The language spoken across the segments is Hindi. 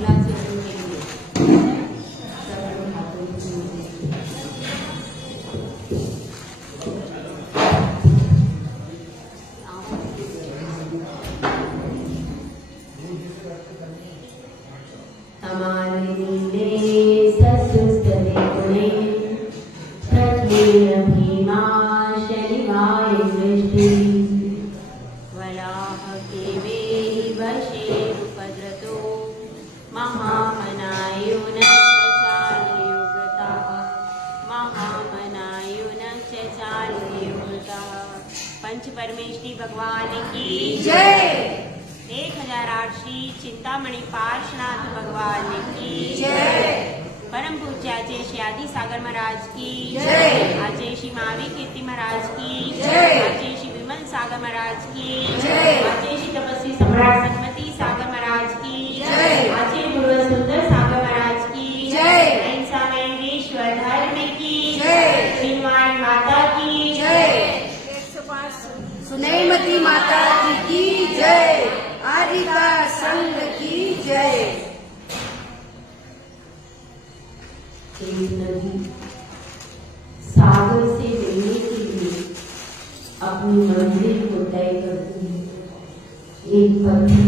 अगला चरण के लिए सब हाथों को जोड़िए। तमालिनीले ससुस्तले गुणे प्रथमेन भीमा शनिवाय दृष्टि वलाह केवेहि वशेरुपद्रतो महामनायुनश्चालयुगतः पंच परमेष्टि भगवान की जय। 1008 श्री चिंतामणि पार्श्वनाथ भगवान की जय। परम पूज्य आचार्य श्री आदि सागर महाराज की जय। आचार्य श्री महावीर कीर्ति महाराज की जय। आचार्य श्री विमल सागर महाराज की जय। आचार्य श्री तपस्वी सम्राट सन्मति सागर महाराज की जय। आचार्य गुरु सुंदर सागर महाराज की जय। अहिंसा में विश्व धर्म की जय। श्रीमान माता की जय। सुनैमती माता की जय। आदिका संघ की जय। एक नदी सागर से मिलने के लिए अपनी मंजिल को तय करती है। एक पत्थर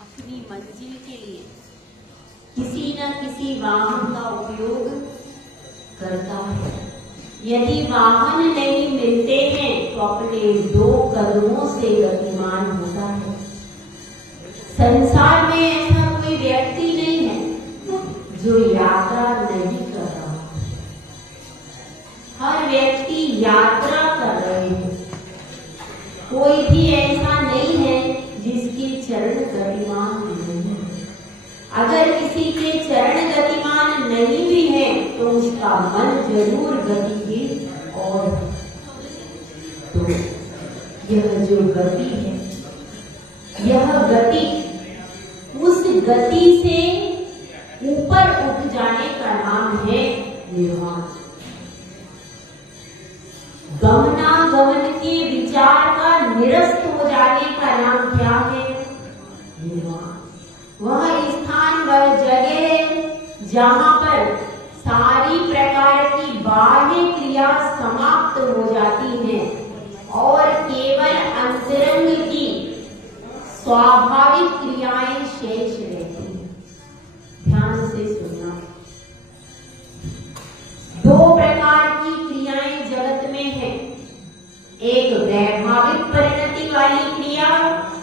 अपनी मंजिल के लिए किसी न किसी वाहन का उपयोग करता है। यदि वाहन नहीं मिलते हैं तो अपने 2 कदमों से गतिमान होता है। संसार में ऐसा कोई व्यक्ति नहीं है जो यात्रा नहीं कर रहा। हर व्यक्ति यात्रा कर रहे हैं। कोई भी ऐसा नहीं है जिसके चरण गतिमान नहीं है। अगर किसी के चरण गतिमान नहीं भी है तो उसका मन जरूर गतिहीन और तो यह जो गति है, यह गति उस गति से ऊपर उठ जाने का नाम है निर्वाण। गमनागमन के विचार का निरस्त हो जाने का नाम क्या है? निर्वाण। वह स्थान, वह जगह है जहां पर सारी प्रकार की बाह्य क्रिया समाप्त हो जाती है और केवल अंतरंग की स्वाभाविक क्रियाएं शेष रहती हैं। ध्यान से सुनना। 2 प्रकार की क्रियाएं जगत में है। एक वैभाविक परिणति वाली क्रिया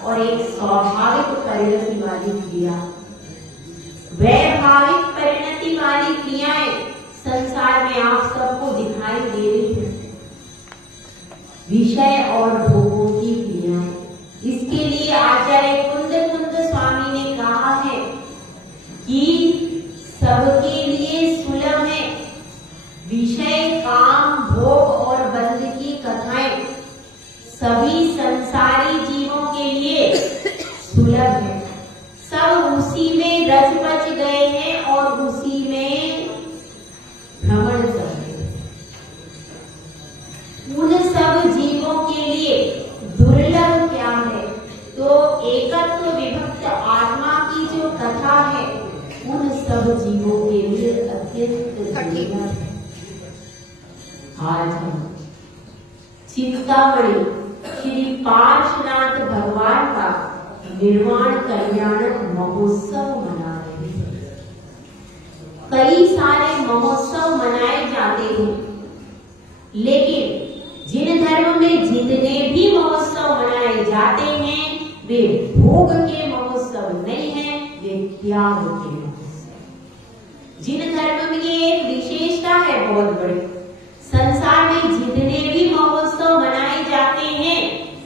और एक स्वाभाविक परिणति वाली क्रिया। वैभाविक परिणति वाली क्रियाएं संसार में आप सबको दिखाई दे रही है। विषय और भोगों की क्रियाएं। इसके लिए आचार्य कुंद स्वामी ने कहा है कि सबके लिए सुलभ है विषय, काम, भोग और बंध की कथाएं। सभी संसारी जीवों के लिए सुलभ है। सब उसी में रच बच गए हैं और उसी में भ्रमण कर रहे हैं। उन सब जीवों के लिए दुर्लभ क्या है? तो एकत्व विभक्त आत्मा की जो कथा है उन सब जीवों के लिए अत्यंत दुर्लभ है। आज हम चिंतामणि श्री पार्श्वनाथ भगवान का निर्वाण कल्याण महोत्सव मना रहे हैं। कई सारे महोत्सव मनाए जाते हैं, लेकिन जिन धर्म में जितने भी महोत्सव मनाए जाते हैं वे भोग के महोत्सव नहीं है, वे त्याग के महोत्सव। जिन धर्म में ये एक विशेषता है बहुत बड़ी, संसार में जितने भी महोत्सव मनाए जाते हैं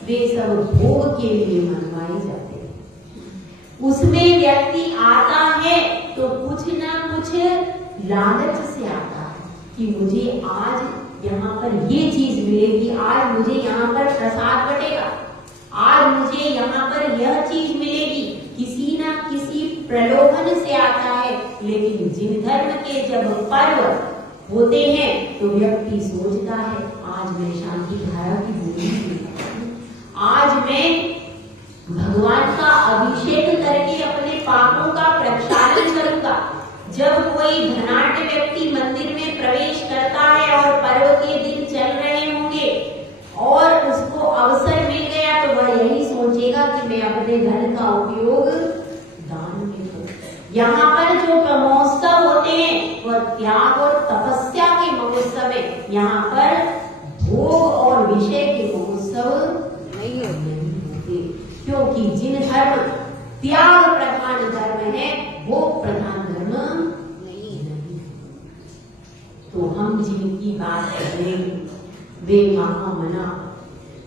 वे सब भोग के लिए मनवाए जाते हैं। उसमें व्यक्ति आता है तो कुछ ना कुछ लालच से आता है कि मुझे आज यहाँ पर ये चीज मिलेगी, आज मुझे यहाँ पर प्रसाद बटेगा, आज मुझे यहाँ पर यह चीज मिलेगी। किसी ना किसी प्रलोभन से आता है। लेकिन जिन धर्म के जब पर्व होते हैं तो व्यक्ति सोचता है आज मैं शांति धारा जब कोई धनाढ्य व्यक्ति मंदिर में प्रवेश करता है और पर्व के दिन चल रहे होंगे और उसको अवसर मिल गया तो वह यही सोचेगा कि मैं अपने धन का उपयोग दान में करूं। यहाँ पर जो महोत्सव होते हैं वह त्याग और तपस्या के महोत्सव है। यहाँ पर भोग और विषय के महोत्सव नहीं होते, क्योंकि जिन धर्म त्याग प्रधान धर्म है वो प्रधान धर्म नहीं। तो हम जिनकी बात कर रहे हैं वे महामना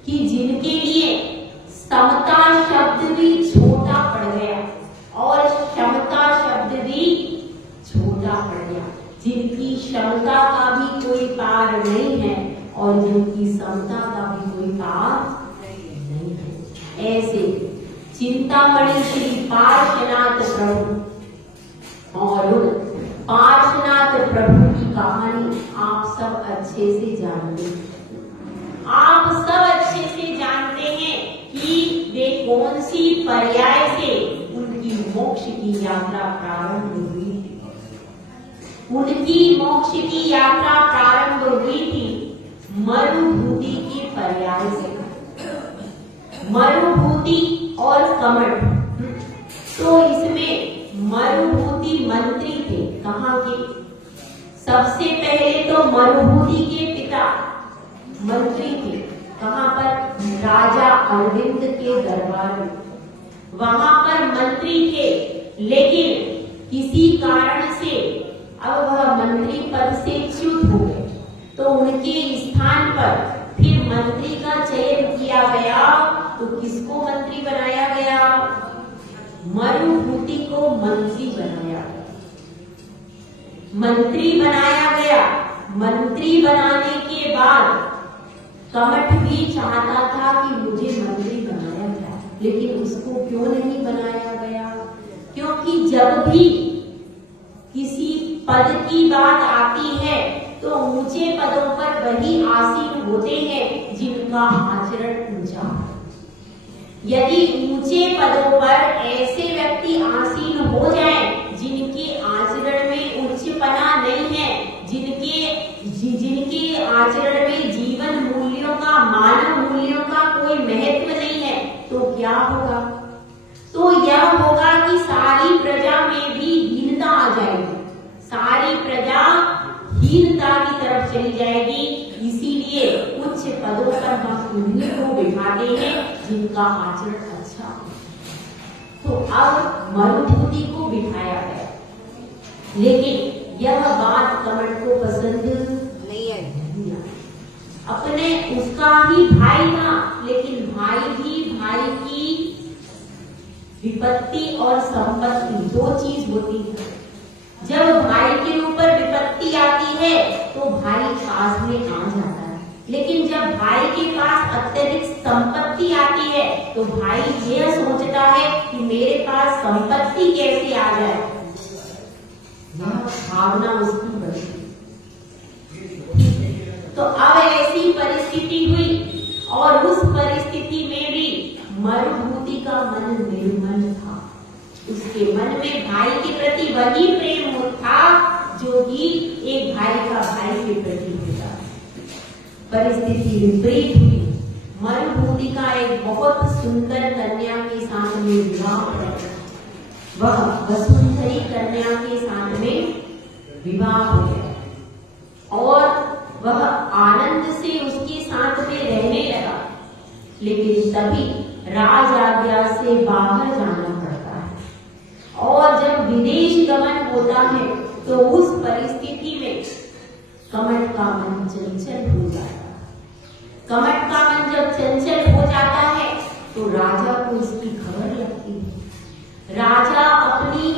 कि जिनके लिए समता शब्द भी छोटा पड़ गया और क्षमता शब्द भी छोटा पड़ गया, जिनकी क्षमता का भी कोई पार नहीं है और जिनकी समता का भी कोई पार नहीं है। ऐसे चिंतामणि श्री पार्श्वनाथ प्रभु और पार्श्वनाथ प्रभु की कहानी आप सब अच्छे से जानते हैं। आप सब अच्छे से जानते हैं कि वे कौन सी पर्याय से उनकी मोक्ष की यात्रा प्रारंभ हुई थी। उनकी मोक्ष की यात्रा प्रारंभ हुई थी मरुभूति के पर्याय से। मरुभूति और कमठ, तो इसमें मरुभूति मंत्री थे। कहाँ के? सबसे पहले तो मरुभूति के पिता मंत्री थे। कहाँ पर? राजा अरविंद के दरबार में, वहां पर मंत्री थे। लेकिन किसी कारण से अब वह मंत्री पद से च्युत हो गए, तो उनके स्थान पर फिर मंत्री का चयन किया गया। तो किसको मंत्री बनाया गया? मरुभूति को मंत्री बनाया गया। मंत्री बनाया गया। मंत्री बनाने के बाद कमठ भी चाहता था कि मुझे मंत्री बनाया जाए, लेकिन उसको क्यों नहीं बनाया गया? क्योंकि जब भी किसी पद की बात आती है तो ऊंचे पदों पर वही आसीन होते हैं जिनका आचरण ऊंचा। यदि ऊंचे पदों पर ऐसे व्यक्ति आसीन हो जाएं जिनके आचरण में उच्चपना नहीं है, जिनके आचरण में जीवन मूल्यों का, मानव मूल्यों का कोई महत्व नहीं है, तो क्या होगा? तो यह होगा कि सारी प्रजा में भी हीनता आ जाएगी, सारी प्रजा हीनता की तरफ चली जाएगी। इसीलिए उच्च पदों पर हम उन्हीं को बिठाते हैं जिनका आचरण अच्छा हो। तो अब मरुभूति को बिठाया गया, लेकिन यह बात कमठ को पसंद नहीं है। अपने उसका ही भाई था, लेकिन भाई भी भाई की विपत्ति और संपत्ति दो चीज होती है। जब भाई के ऊपर विपत्ति आती है तो भाई पास में आ जाता है, लेकिन जब भाई के पास अत्यधिक संपत्ति आती है तो भाई यह सोचता है कि मेरे पास संपत्ति कैसे आ जाए, यह भावना उसकी बढ़ती। तो अब ऐसी परिस्थिति हुई और उस परिस्थिति में भी मरुभूति का मन निर्मल था। उसके मन में भाई के प्रति वही प्रेम था जो कि एक भाई का भाई के प्रति होता। परिस्थिति विपरीत हुई। मरुभूति का एक बहुत सुंदर कन्या के साथ में विवाह हुआ। वह वसुंधरी कन्या के साथ में विवाह हो गया और वह आनंद से उसके साथ में रहने लगा। लेकिन तभी राज आज्ञा से बाहर जाना पड़ता है और जब विदेश गमन होता है तो उस परिस्थिति में कमठ का मन चंचल हो जाता है। कमठ का मन जब चंचल हो जाता है तो राजा को उसकी खबर लगती है। राजा अपनी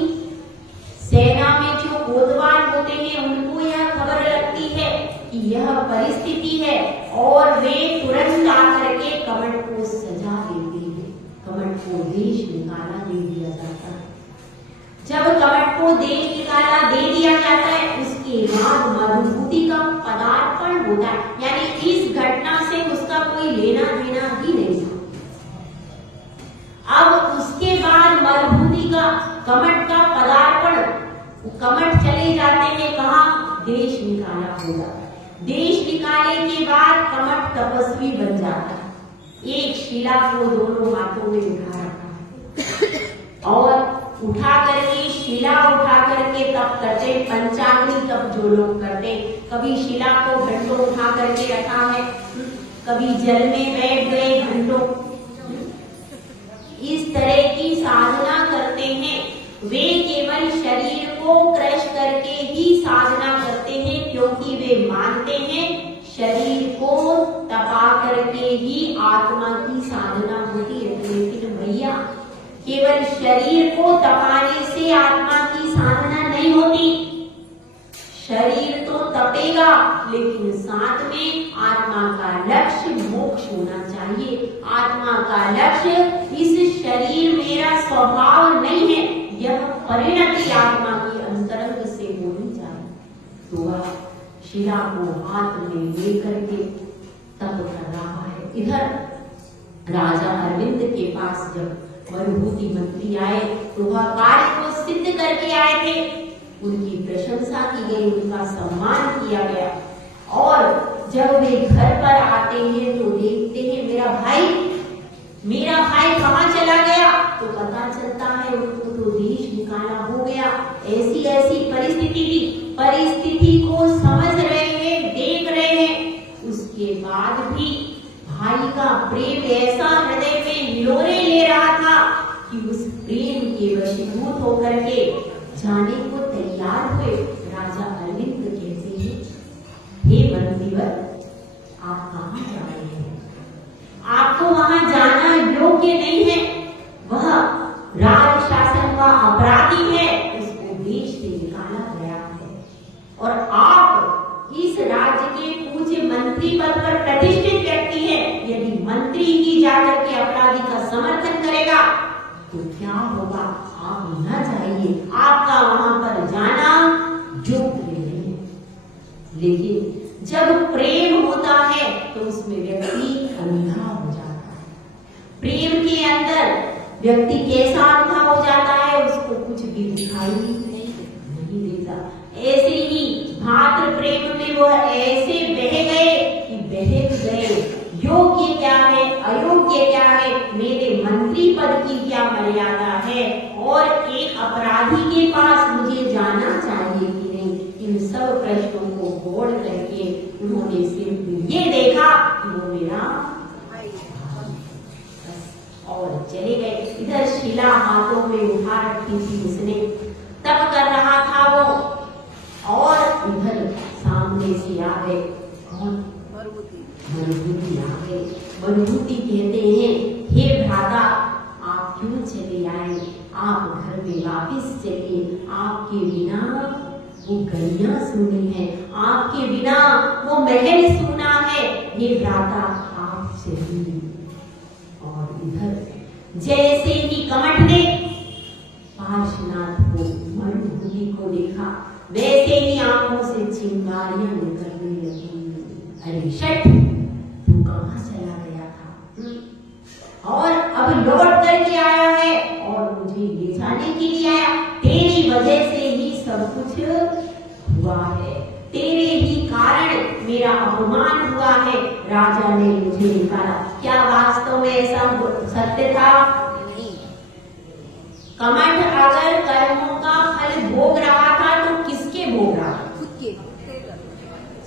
सेना में जो कोतवाल होते हैं उनको यह खबर लगती है कि यह परिस्थिति है और वे तुरंत आकर के कमठ को सजा देते हैं। कमठ को देश निकाला दे दिया जाता है। जब कमठ को देश निकाला दे दिया जाता है उसके बाद मरुभूति का पदार्पण होता है, यानी इस घटना से उसका कोई लेना देना ही नहीं था। अब उसके बाद मरुभूति का कमठ का पदार्पण कमठ चले जाते हैं कहाँ? देश निकाला होगा। देश निकाले के बाद कमठ तपस्वी बन जाता है। एक शिला को दोनों हाथों में उठा रखा है और उठा करके शिला उठा करके तप करते, पंचाग्नि तप जो लोग करते, कभी शिला को घंटों उठा करके रखा है, कभी जल में बैठ गए घंटों, इस तरह की साधना करते हैं। वे केवल शरीर को क्रश करके ही साधना करते हैं, क्योंकि वे मानते हैं शरीर को तपा करके ही आत्मा की साधना होती है। लेकिन भैया, केवल शरीर को तपाने से आत्मा की साधना नहीं होती। शरीर तो तपेगा, लेकिन साथ में आत्मा का लक्ष्य मोक्ष होना चाहिए। आत्मा का लक्ष्य इस शरीर मेरा स्वभाव नहीं है, यह परिणति आत्मा की अंतरंग से होनी चाहिए। तो वह शिला को हाथ में लेकर के तप कर रहा है। इधर राजा अरविंद के पास जब मरुभूति मंत्री आए तो वह कार्य को सिद्ध करके आए थे। उनकी प्रशंसा की गई, उनका सम्मान किया गया। और जब वे घर पर आते हैं तो देखते हैं मेरा भाई कहाँ चला गया, तो पता चलता है उनको तो देश निकाला हो गया। ऐसी ऐसी परिस्थिति को समझ रहे हैं, देख रहे हैं, उसके बाद भी भाई का प्रेम ऐसा हृदय में हिलोरे ले रहा था कि उस प्रेम के वशीभूत होकर के जाने को तैयार हुए। राजा अरविंद कहते हैं, हे मंत्रीवर, आप कहाँ जा रहे हैं? आपको वहां जाना योग्य नहीं है। वह राज शासन का अपराधी है, उसको देश से निकाला गया है। और आप इस राज्य के पूज्य मंत्री पद पर प्रतिष्ठित व्यक्ति हैं। यदि मंत्री ही जाकर के अपराधी का समर्थन करेगा तो क्या होगा? आप न जाइए, आपका वहां पर जाना योग्य नहीं है। लेकिन जब प्रेम होता है तो उसमें व्यक्ति अंधा हो जाता है। प्रेम के अंदर व्यक्ति कैसा अंधा हो जाता है, उसको कुछ भी दिखाई नहीं देता। ऐसे ही भातृ प्रेम में वो ऐसे बह गए कि बहक गए। योग्य क्या है, अयोग्य क्या है, मेरे मंत्री पद की क्या मर्यादा है, और एक अपराधी के पास मुझे जाना चाहिए कि नहीं, इन सब प्रश्नों को गौर करके उन्होंने सिर्फ ये देखा कि वो मेरा और चले गए। इधर शिला हाथों में उठा रखी थी उसने, तब कर रहा था वो, और इधर सामने से आ गए कौन? मरुभूति आ गए। मरुभूति कहते हैं, हे भ्राता, आप क्यों चले आए? आप घर में वापिस चलिए। आपके बिना वो गलियां सूनी है, आपके बिना वो महल सूना है। हे भ्राता, आप चलिए। और इधर जैसे ही कमठ ने पार्श्वनाथ को, मरुभूति को देखा, वैसे ही आंखों से चिंगारियां निकलने लगी। अरे शट, तू कहाँ चला गया था? और अब लौट करके आया है और मुझे ले जाने के लिए आया। तेरी वजह से ही सब कुछ हुआ है, तेरे ही कारण मेरा अपमान हुआ है। राजा ने मुझे निकाला। क्या वास्तव में ऐसा सत्य था? कमठ अगर कर्मों का फल भोग रहा था तो किसके भोग रहा? खुद के,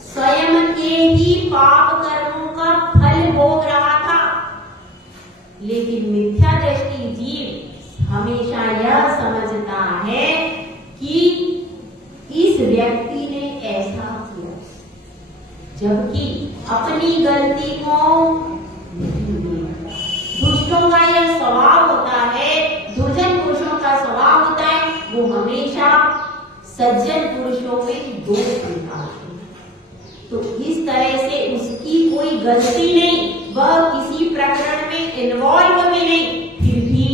स्वयं के ही पाप कर्मों का फल भोग रहा था। लेकिन मिथ्या दृष्टि जीव हमेशा यह समझता है कि इस व्यक्ति ने ऐसा किया, जबकि अपनी गलती को नहीं देखता। दुष्टों का यह स्वभाव होता है, दुर्जन पुरुषों का स्वभाव होता है, वो हमेशा सज्जन पुरुषों में दोष निकालते हैं। तो इस तरह से उसकी कोई गलती नहीं, वह किसी प्रकरण में इन्वॉल्व भी नहीं, फिर भी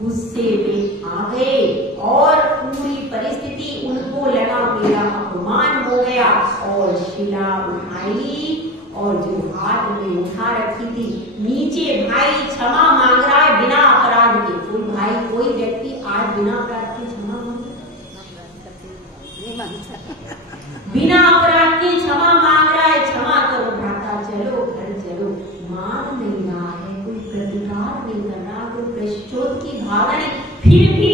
गुस्से में आ गए और पूरी परिस्थिति उनको लगा मेरा अपमान हो गया, और शिला उठाई और जो हाथ में उठा रखी थी, नीचे भाई क्षमा मांग रहा है बिना अपराध के। कोई भाई, कोई व्यक्ति आज बिना अपराध के क्षमा मांग रहा है? पश्चोत की भावना ने फिर भी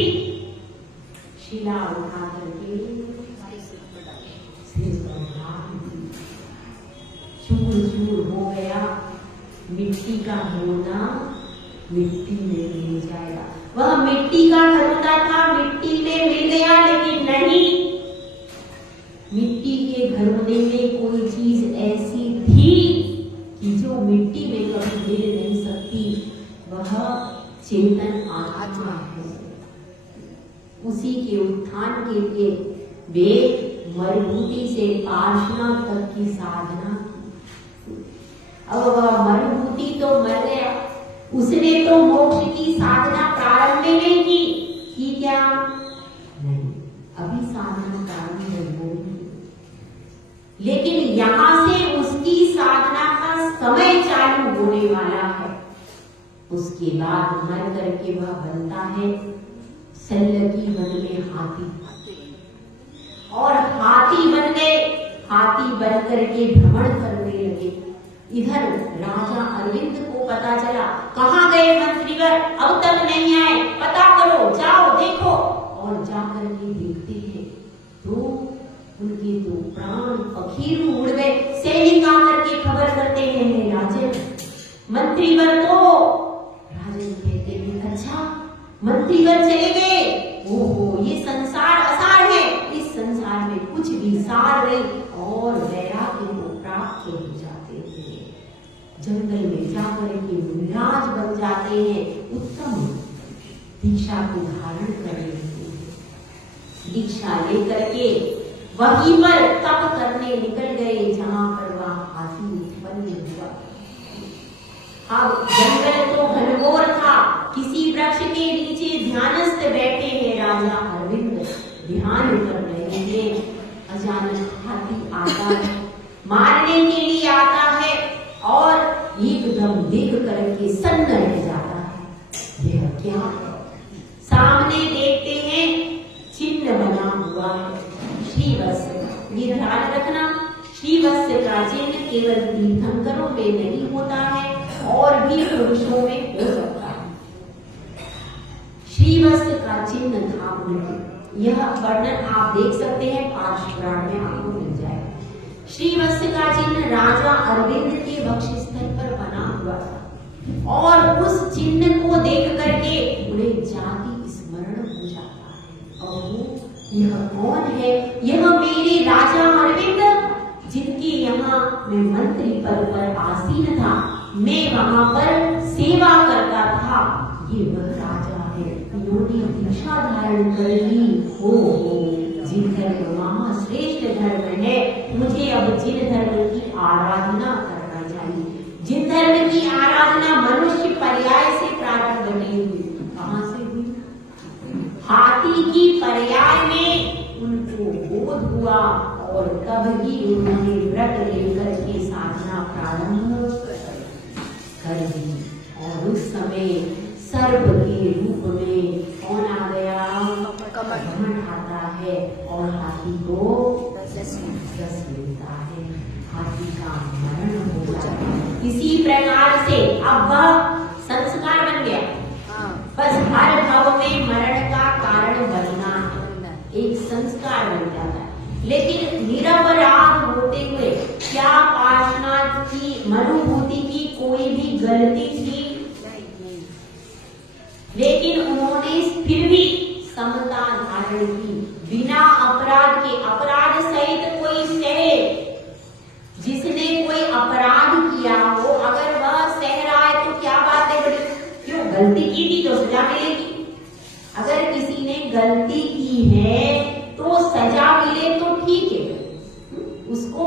शिला उठा करके सिर पर ढाल दी। चूर चूर हो गया, मिट्टी का होना मिट्टी में मिल जाएगा। वह मिट्टी का घरोंदा था, मिट्टी में मिल गया, लेकिन नहीं, मिट्टी के घरोंदे में कोई चीज ऐसी थी कि जो मिट्टी में कभी मिल नहीं सकती, वह चेतन आत्मा है। उसी के उत्थान के लिए वे मरुभूमि से पार्श्वना तक की साधना की। अब वह मरुभूमि तो मर गया, उसने तो मोक्ष की साधना प्रारंभ में नहीं की क्या? नहीं, अभी साधना प्रारंभ नहीं हुई, लेकिन यहां से उसकी साधना का समय चालू होने वाला है। उसके बाद मर करके वह बनता है सल्लकी वन में हाथी, और हाथी बन गए, हाथी बन करके भ्रमण करने लगे। इधर राजा अरविंद को पता चला, कहाँ गए मंत्रीवर, अब तक नहीं आए, पता करो, जाओ देखो। और जाकर के देखते हैं तो उनके तो प्राण पखेरु उड़ गए। सैनिक आकर के खबर करते हैं, राजन मंत्रीवर तो, राजन कहते हैं अच्छा मंत्रीवर चले गए, ओहो ये संसार असार है, इस संसार में कुछ भी सार नहीं, और वैराग्य को प्राप्त हो जाते हैं, जंगल में जाकर के मुनिराज बन जाते हैं, उत्तम दीक्षा को धारण कर लेते हैं। दीक्षा लेकर के वहीं पर तप करने निकल गए जहां पर वह हाथी उत्पन्न हुआ। अब जंगल तो घनघोर था, किसी वृक्ष के नीचे ध्यानस्थ बैठे हैं राजा अरविंद, ध्यान कर रहे हैं। अचानक हाथी आता है, मारने के लिए आता है, और एकदम देख करके सन्न रह जाता है। यह क्या है? सामने देखते हैं चिन्ह बना हुआ है, श्रीवत्स। ये ध्यान रखना, श्रीवत्स का चिन्ह केवल तीर्थंकरों में नहीं होता है, और भी पुरुषों में हो सकता है। श्रीवत्स का चिन्ह था उनके, यह वर्णन आप देख सकते हैं, पार्श्वपुराण में आपको मिल जाएगा। श्रीवत्स का चिन्ह राजा अरविंद के वक्षस्थल पर बना हुआ था, और उस चिन्ह को देख करके उन्हें जाति स्मरण हो जाता है। और वो यह कौन है? यह मेरे राजा अरविंद, जिनके यहाँ मैं मंत्री पद पर आसीन था, मैं वहां पर सेवा करता था, ये वह राजा है। इन्होंने दीक्षा धारण कर ली। हो जिन धर्म महाश्रेष्ठ धर्म है, मुझे अब जिन धर्म की आराधना करना चाहिए, जिन धर्म की आराधना मनुष्य पर्याय से प्रारंभ नहीं हुई, कहां से हुई? हाथी की पर्याय में उनको बोध हुआ, और तब ही उन्होंने व्रत लेकर के साधना प्रारंभ कर दी। और उस समय सर्प के रूप में कौन आ गया? कमल आता है, और हाथी को दस मिलता है, हाथी का मरण हो जाता है। इसी प्रकार से अब वह संस्कार बन गया, बस हर भाव में मरण का कारण बनना एक संस्कार बन जाता है। लेकिन निरपराध होते हुए क्या पार्श्वनाथ की मनुभूति की कोई भी गलती थी? लेकिन उन्होंने फिर भी समता धारण की, बिना अपराध के। अपराध सहित कोई सहे, जिसने कोई अपराध किया हो, अगर वह सह रहा है तो क्या बात है बड़ी, क्यों? गलती की थी तो सजा मिलेगी। अगर किसी ने गलती की है तो सजा मिले तो ठीक है, उसको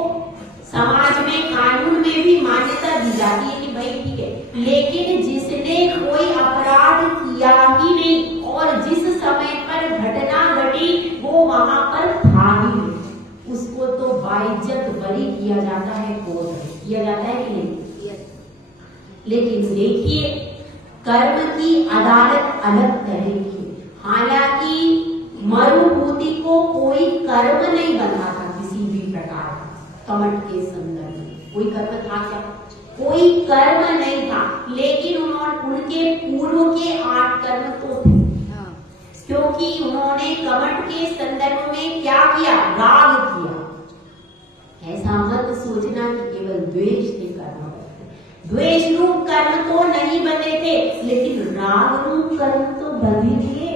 समाज में कानून में भी मान्यता दी जाती है कि भाई ठीक है। लेकिन जिसने कोई अपराध किया ही नहीं, और जिस समय पर घटना घटी वो वहां पर था ही नहीं, उसको तो बाइज्जत बरी किया जाता है, कोर्ट किया जाता है कि नहीं? लेकिन देखिए, कर्म की अदालत अलग तरह की। हालांकि मरुभूति को कोई कर्म नहीं बंधा था किसी भी प्रकार का, कमठ के संदर्भ में कोई कर्म था क्या? कोई कर्म नहीं था, लेकिन उन्होंने उनके पूर्व के 8 कर्म तो थे, हाँ, क्योंकि उन्होंने कमठ के संदर्भ में क्या किया? राग किया। ऐसा मत सोचना कि केवल द्वेष के कर्म बने। द्वेष रूप कर्म तो नहीं बने थे, लेकिन राग रूप कर्म तो बने थे।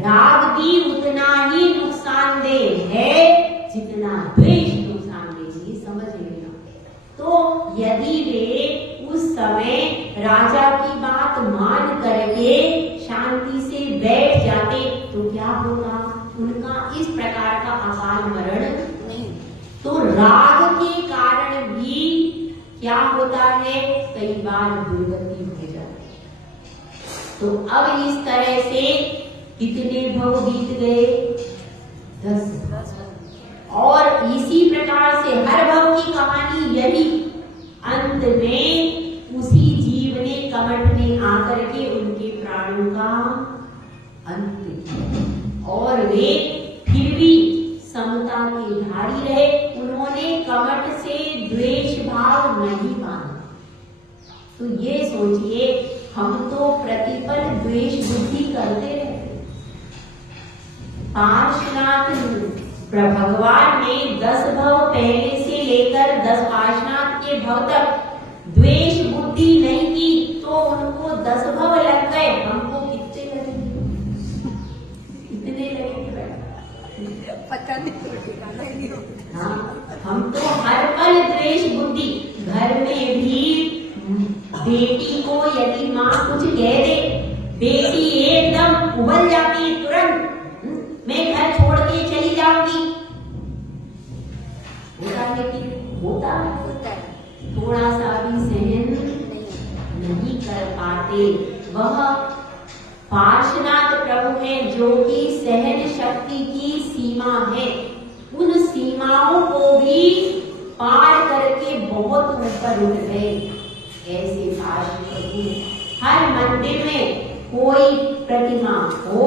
राग भी उतना ही नुकसानदेह है जितना द्वेष नुकसानदेह, ये समझ लेना। तो यदि वे उस समय राजा की बात मान करके शांति से बैठ जाते तो क्या होगा? उनका इस प्रकार का अकाल मरण नहीं। तो राग के कारण भी क्या होता है? कई बार दुर्गति हो जाती है। तो अब इस तरह से कितने भव बीत गए? 10। और इसी प्रकार से हर भव की कहानी यही, अंत में उसी जीव ने कमठ में आकर के उनके प्राणों का अंत किया और वे फिर भी समता के धारी रहे। उन्होंने कमठ से द्वेष भाव नहीं माना। तो ये सोचिए, हम तो प्रतिपल द्वेष बुद्धि करते रहते। पार्श्वनाथ भगवान ने 10 भव पहले से लेकर 10 पार्श्वनाथ के भव तक द्वेष बुद्धि नहीं की, तो उनको 10 भव लग गए। हमको कितने लगेंगे? कितने लगेंगे? पता नहीं। हाँ, हम तो हर पल द्वेष बुद्धि। घर में भी बेटी को यदि माँ कुछ कह दे, बेटी एकदम उबल जाती है तुरंत, मैं घर छोड़ के चली जाऊंगी। होता है कि होता है, थोड़ा सा भी सहन नहीं कर पाते। वह पार्श्वनाथ प्रभु है जो कि सहन शक्ति की सीमा है। उन सीमाओं को भी पार करके बहुत ऊपर उठ गए। ऐसे पार्श्व प्रभु हर मंदिर में कोई प्रतिमा हो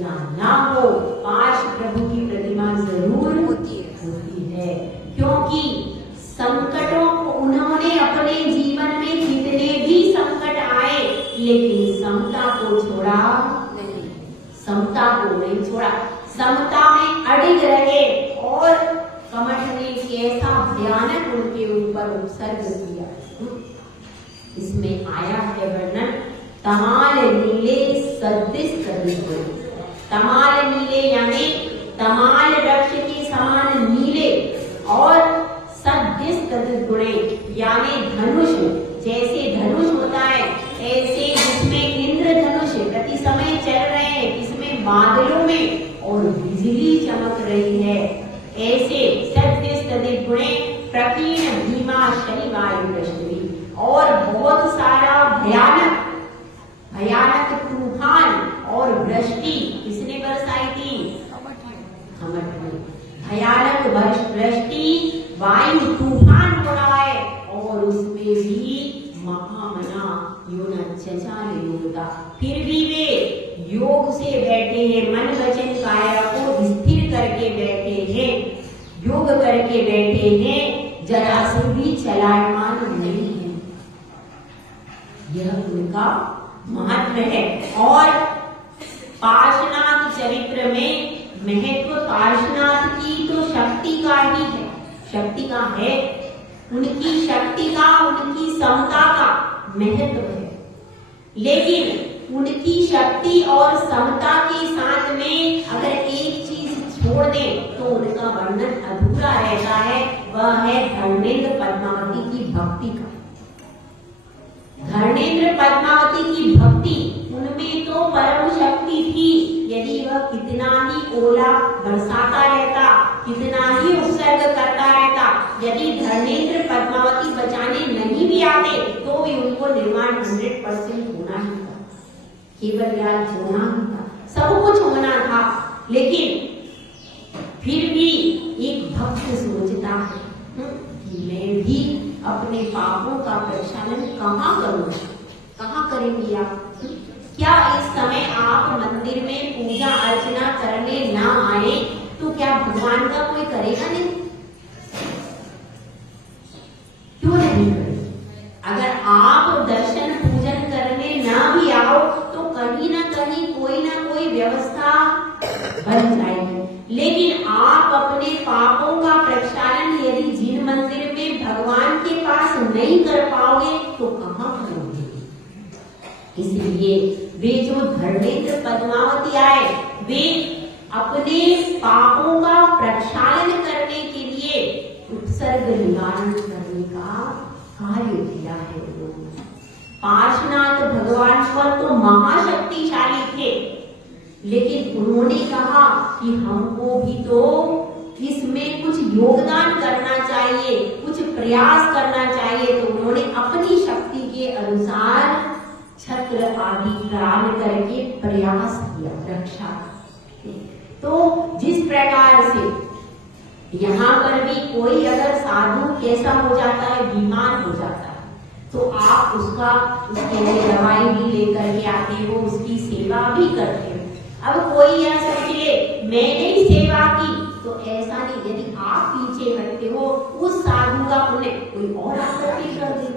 या ना हो, पार्श्व प्रभु की प्रतिमा जरूर होती है। क्योंकि संकटों को उन्होंने अपने जीवन में कितने भी संकट आए, लेकिन समता को छोड़ा नहीं, समता को नहीं छोड़ा, समता में अड़िग रहे। और कमठ ने कैसा भयानक उनके ऊपर उपसर्ग किया। इसमें आया है वर्णन, तमाल नीले सदृश कदीपुर। तमाल नीले यानी तमाल वृक्ष के समान नीले और सदृश कदीपुरे यानी धनुष, जैसे धनुष होता है ऐसे जिसमें इंद्रधनुष प्रति समय चल रहे हैं, इसमें बादलों में और बिजली चमक रही है, ऐसे सदृश कदीपुरे प्रकीर्ण भीमा शनि वायु दृष्टि। और बहुत सारा भयानक तूफान और वृष्टि किसने बरसाई थी? कमठ में भयानक वृष्टि, वायु तूफान हो रहा है और उसमें भी महामना योगचाल योगता। फिर भी वे योग से बैठे हैं, मन वचन काया को स्थिर करके बैठे हैं, योग करके बैठे हैं, जरा से भी चलायमान नहीं है। यह उनका महत्व है। और पार्श्वनाथ चरित्र में महत्व पार्श्वनाथ की तो शक्ति का ही है, शक्ति का है, उनकी शक्ति का, उनकी समता का महत्व है। लेकिन उनकी शक्ति और समता के साथ में अगर एक चीज छोड़ दें तो उनका वर्णन अधूरा रहता है, वह है धर्मेंद्र पद्मावती की भक्ति का। धर्मेंद्र पद्मावती की भक्ति, उनमें तो परम शक्ति थी। यदि वह कितना ही ओला बरसाता रहता, कितना ही उपसर्ग करता रहता, यदि धर्मेंद्र पद्मावती बचाने नहीं भी आते तो भी उनको निर्माण 100% होना ही था, केवल याद होना ही था, सब कुछ होना था। लेकिन फिर भी एक भक्त सोचता है कि मैं भी अपने पापों का प्रक्षालन कहाँ करूँगा? कहाँ करेंगे आप? क्या इस समय आप मंदिर में पूजा अर्चना करने ना आए तो क्या भगवान का कोई करेगा नहीं? क्यों नहीं करेगा? अगर आप लिए वे जो धर्मेंद्र पद्मावती आए, वे अपने पापों का प्रक्षालन करने के लिए उत्सर्ग निवारण करने का कार्य किया है। पार्श्वनाथ भगवान पर तो महाशक्तिशाली थे, लेकिन उन्होंने कहा कि हमको भी तो इसमें कुछ योगदान करना चाहिए, कुछ प्रयास करना चाहिए। तो उन्होंने अपनी शक्ति के अनुसार छत्र आदि दान करके प्रयास किया रक्षा। तो जिस प्रकार से यहाँ पर भी कोई अगर साधु कैसा हो जाता है, बीमार हो जाता है, तो आप उसके लिए दवाई भी लेकर के आते हो, उसकी सेवा भी करते हो। अब कोई यह सोचे मैंने ही सेवा की, तो ऐसा नहीं। यदि आप पीछे हटते हो, उस साधु का पुण्य कोई और आकर के कर दे,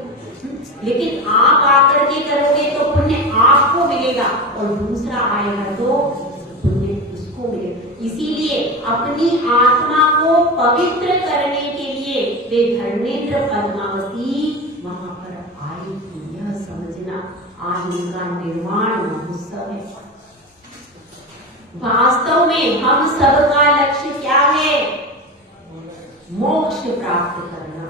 लेकिन आप आकर के करोगे तो पुण्य आपको मिलेगा और दूसरा आएगा तो पुण्य उसको मिलेगा। इसीलिए अपनी आत्मा को पवित्र करने के लिए वे धर्मेंद्र पद्मावती वहां पर आए थे। यह समझना आज उनका निर्वाण महोत्सव है। वास्तव में हम सबका लक्ष्य क्या है? मोक्ष प्राप्त करना।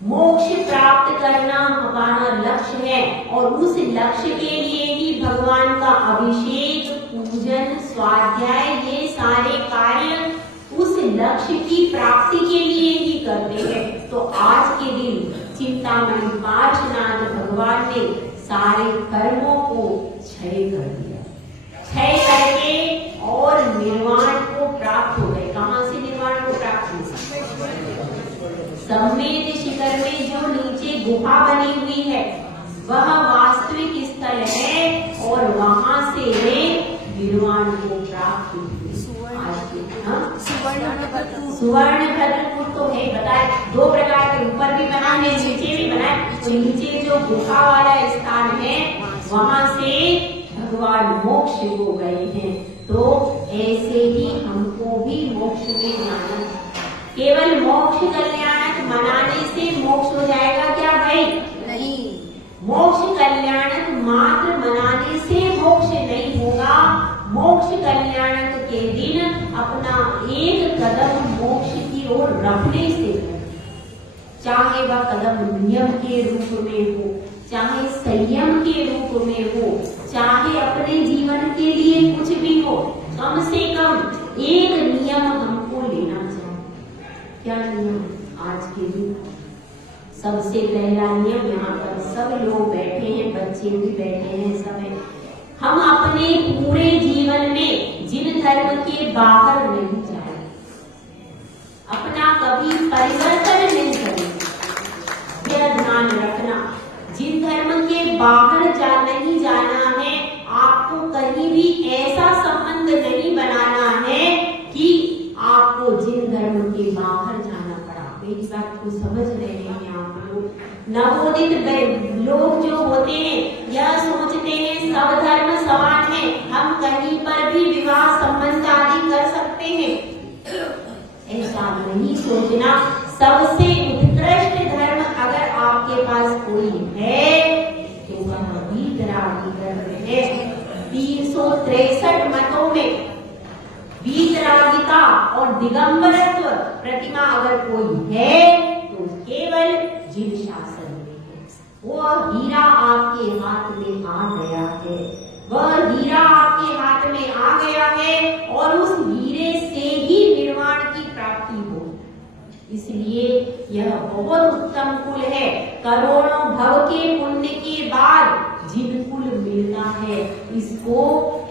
मोक्ष प्राप्त करना हमारा लक्ष्य है और उस लक्ष्य के लिए ही भगवान का अभिषेक, पूजन, स्वाध्याय, ये सारे कार्य उस लक्ष्य की प्राप्ति के लिए ही करते हैं। तो आज के दिन चिंतामणि पार्श्वनाथ भगवान ने सारे कर्मों को क्षय कर दिया, क्षय करके और निर्वाण को प्राप्त हो गए। कहां से निर्वाण को प्राप्त हो? सम्मेद शिखर में जो नीचे गुफा बनी हुई है वह वास्तविक स्थल है और वहां से वे निर्वाण को प्राप्त हुए। सुवर्णभद्रपुर तो है, बताए दो प्रकार के, ऊपर भी बना है, नीचे भी बना है। तो नीचे जो गुफा वाला स्थान है वहां से भगवान मोक्ष को गए हैं। तो ऐसे ही हमको भी मोक्ष में जाना। केवल मोक्ष कल्याणक मनाने से मोक्ष हो जाएगा क्या भाई? नहीं। मोक्ष कल्याणक मात्र मनाने से मोक्ष नहीं होगा। मोक्ष कल्याणक के दिन अपना एक कदम मोक्ष की ओर रखने से, चाहे वह कदम नियम के रूप में हो, चाहे संयम के रूप में हो, चाहे अपने जीवन के लिए कुछ भी हो, कम से कम एक नियम हमको लेना चाहिए। क्या नियम? आज के दिन सबसे पहला नियम, यहाँ पर सब लोग बैठे हैं, बच्चे भी बैठे हैं, सब है, हम अपने पूरे जीवन में जिन धर्म के बाहर नहीं जाए, अपना कभी परिवर्तन नहीं करेंगे। यह ध्यान रखना, जिन धर्म के बाहर नहीं जाना है, आपको कहीं भी ऐसा संबंध नहीं बनाना है कि आपको जिन धर्म के बाहर जाना पड़ा। मेरी बात को समझ रहे हैं आप लोग? नवोदित लोग जो होते हैं यह सोचते हैं सब धर्म समान है, हम कहीं पर भी विवाह संबंध आदि कर सकते हैं। ऐसा नहीं सोचना। सबसे उत्कृष्ट धर्म अगर आपके पास कोई है तो वह वीतरागी धर्म है। 363 मतों में वीतरागिता और दिगंबरत्व प्रतिमा अगर कोई है तो केवल जिन शासन में है। वह हीरा आपके हाथ में आ गया है, वह हीरा आपके हाथ में आ गया है और उस हीरे से ही निर्वाण की प्राप्ति हो। इसलिए यह बहुत उत्तम कुल है। करोड़ों भव के पुण्य के बाद जिन कुल मिलता है, इसको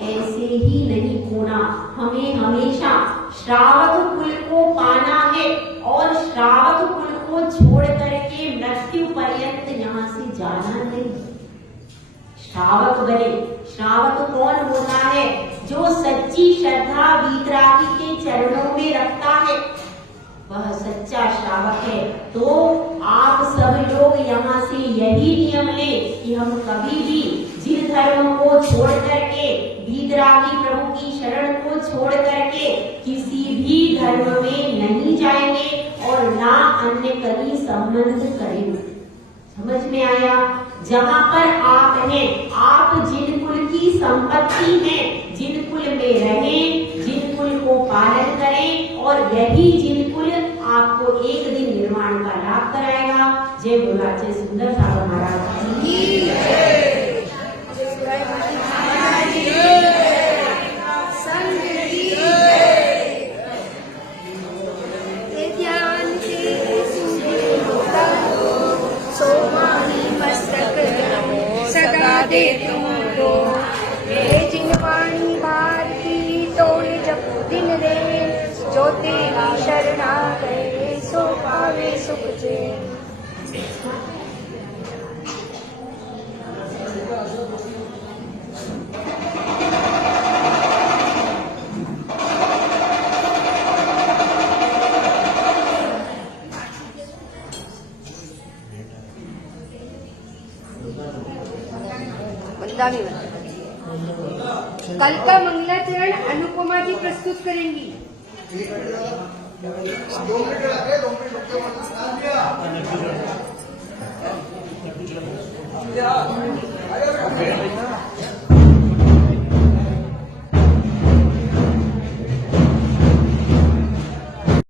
ऐसे ही नहीं खोना। हमें हमेशा श्रावक कुल को पाना है और श्रावक कुल को छोड़ करके मृत्यु पर्यंत यहाँ से जाना नहीं। श्रावक बने। श्रावक कौन होता है? जो सच्ची श्रद्धा वीतरागी के चरणों में रखता है, वह सच्चा श्रावक है। तो आप सब लोग यहाँ से यही नियम ले कि हम कभी भी जिन धर्म को छोड़ करके, वीतरागी प्रभु की शरण को छोड़ करके किसी भी धर्म में नहीं जाएंगे और ना अन्य कहीं संबंध करेंगे। समझ में आया? जहाँ पर आप हैं, आप जिन कुल की संपत्ति हैं, जिन कुल में रहें, जिन कुल को पालन करें, और यही जिन कुल आपको एक दिन निर्वाण का लाभ कराएगा। जय बोलाचे सुंदर सागर महाराज की जय। संग की जय। ध्यान से सूर्य सोमानी मस्तक सदा दे तुमको, हे जिनवाणी भारती तोड़े जप दिन रे, जो तेरी शरणा गए सो पावे सुख चैन। कल का मंगलाचरण अनुपमा जी प्रस्तुत करेंगी। अरे